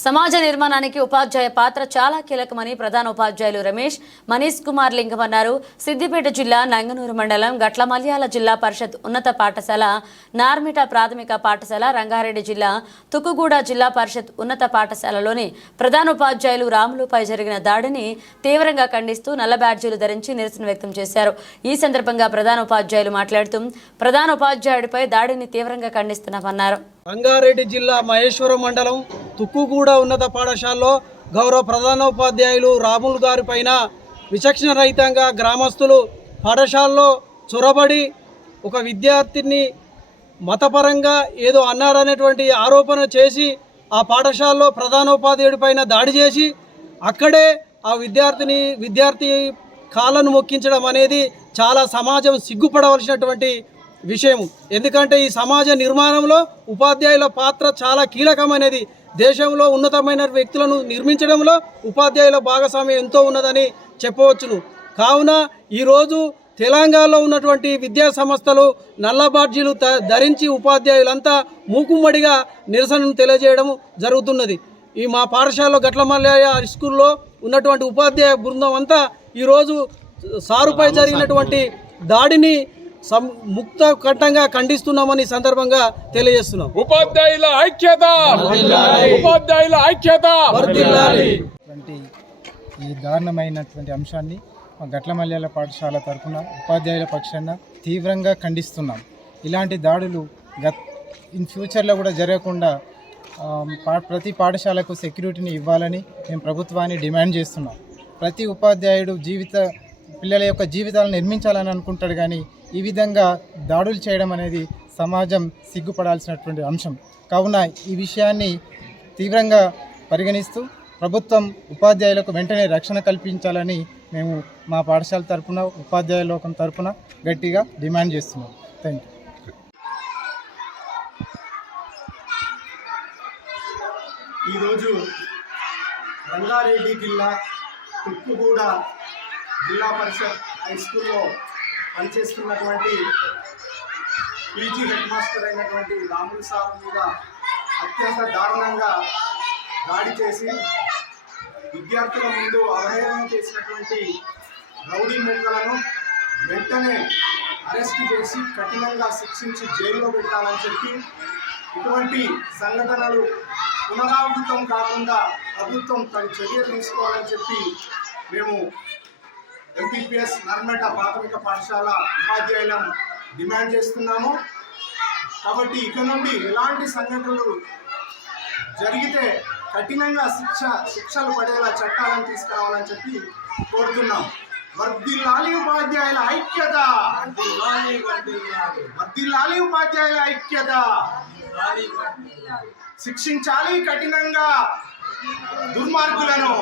సమాజ నిర్మాణానికి ఉపాధ్యాయ పాత్ర చాలా కీలకమని ప్రధాన ఉపాధ్యాయులు రమేష్ మనీష్ కుమార్ లింగం అన్నారు. సిద్దిపేట జిల్లా నంగనూరు మండలం గట్లమల్యాల జిల్లా పరిషత్ ఉన్నత పాఠశాల, నార్మిట ప్రాథమిక పాఠశాల, రంగారెడ్డి జిల్లా తుక్కుగూడ జిల్లా పరిషత్ ఉన్నత పాఠశాలలోని ప్రధాన ఉపాధ్యాయులు రాములుపై జరిగిన దాడిని తీవ్రంగా ఖండిస్తూ నల్ల బ్యాడ్జీలు ధరించి నిరసన వ్యక్తం చేశారు. ఈ సందర్భంగా ప్రధాన ఉపాధ్యాయులు మాట్లాడుతూ ప్రధాన ఉపాధ్యాయుడిపై దాడిని తీవ్రంగా ఖండిస్తున్నామన్నారు. రంగారెడ్డి జిల్లా మహేశ్వరం మండలం తుక్కుగూడ ఉన్నత పాఠశాలలో గౌరవ ప్రధానోపాధ్యాయులు రాములు గారి పైన విచక్షణ రహితంగా గ్రామస్తులు పాఠశాలలో చొరబడి ఒక విద్యార్థిని మతపరంగా ఏదో అన్నారనేటువంటి ఆరోపణ చేసి ఆ పాఠశాలలో ప్రధానోపాధ్యాయుడి పైన దాడి చేసి అక్కడే ఆ విద్యార్థి కాళ్ళను మొక్కించడం అనేది చాలా సమాజం సిగ్గుపడవలసినటువంటి విషయం. ఎందుకంటే ఈ సమాజ నిర్మాణంలో ఉపాధ్యాయుల పాత్ర చాలా కీలకమైనది. దేశంలో ఉన్నతమైన వ్యక్తులను నిర్మించడంలో ఉపాధ్యాయుల భాగస్వామ్యం ఎంతో ఉన్నదని చెప్పవచ్చును. కావున ఈరోజు తెలంగాణలో ఉన్నటువంటి విద్యా సంస్థలు నల్ల బాడ్జీలు ధరించి ఉపాధ్యాయులంతా మూకుమ్మడిగా నిరసనను తెలియజేయడం జరుగుతున్నది. ఈ మా పాఠశాలలో గట్లమల్యాయ స్కూల్లో ఉన్నటువంటి ఉపాధ్యాయ బృందం అంతా ఈరోజు సారుపై జరిగినటువంటి దాడిని ముక్త కంఠంగా ఖండిస్తున్నామని సందర్భంగా తెలియజేస్తున్నాం. ఉపాధ్యాయుల ఐక్యత, ఉపాధ్యాయుల ఐక్యత. ఈ దారుణమైనటువంటి అంశాన్ని గట్లమల్యాల పాఠశాల తరఫున ఉపాధ్యాయుల పక్షాన తీవ్రంగా ఖండిస్తున్నాం. ఇలాంటి దాడులు ఇన్ ఫ్యూచర్లో కూడా జరగకుండా ప్రతి పాఠశాలకు సెక్యూరిటీని ఇవ్వాలని మేము ప్రభుత్వాన్ని డిమాండ్ చేస్తున్నాం. ప్రతి ఉపాధ్యాయుడు పిల్లల యొక్క జీవితాలను నిర్మించాలని అనుకుంటాడు, కానీ ఈ విధంగా దాడులు చేయడం అనేది సమాజం సిగ్గుపడాల్సినటువంటి అంశం. కావున ఈ విషయాన్ని తీవ్రంగా పరిగణిస్తూ ప్రభుత్వం ఉపాధ్యాయులకు వెంటనే రక్షణ కల్పించాలని మేము మా పాఠశాల తరఫున ఉపాధ్యాయుల లోకం తరఫున గట్టిగా డిమాండ్ చేస్తున్నాం. Thank you. ఈరోజు రంగారెడ్డి జిల్లా తుక్కుగూడ జిల్లా పరిషత్ హై స్కూల్లో పనిచేస్తున్నటువంటి పీజీ హెడ్ మాస్టర్ అయినటువంటి రాములు సార్ మీద అత్యంత దారుణంగా దాడి చేసి విద్యార్థుల ముందు అవహేళన చేసినటువంటి రౌడీ మూకలను వెంటనే అరెస్ట్ చేసి కఠినంగా శిక్షించి జైల్లో పెట్టాలని చెప్పి, ఇటువంటి సంఘటనలు పునరావృతం కాకుండా ప్రభుత్వం తన చర్య తీసుకోవాలని చెప్పి మేము ఎంపీపీఎస్ నార్మిట ప్రాథమిక పాఠశాల ఉపాధ్యాయులను డిమాండ్ చేస్తున్నాము. కాబట్టి ఇక నుండి ఎలాంటి సంఘటనలు జరిగితే కఠినంగా శిక్షలు పడేలా చట్టాలను తీసుకురావాలని చెప్పి కోరుతున్నాం. వర్ధిల్లాలి ఉపాధ్యాయుల ఐక్యత, వర్ధిల్లాలి ఉపాధ్యాయుల ఐక్యత. శిక్షించాలి కఠినంగా దుర్మార్గులను.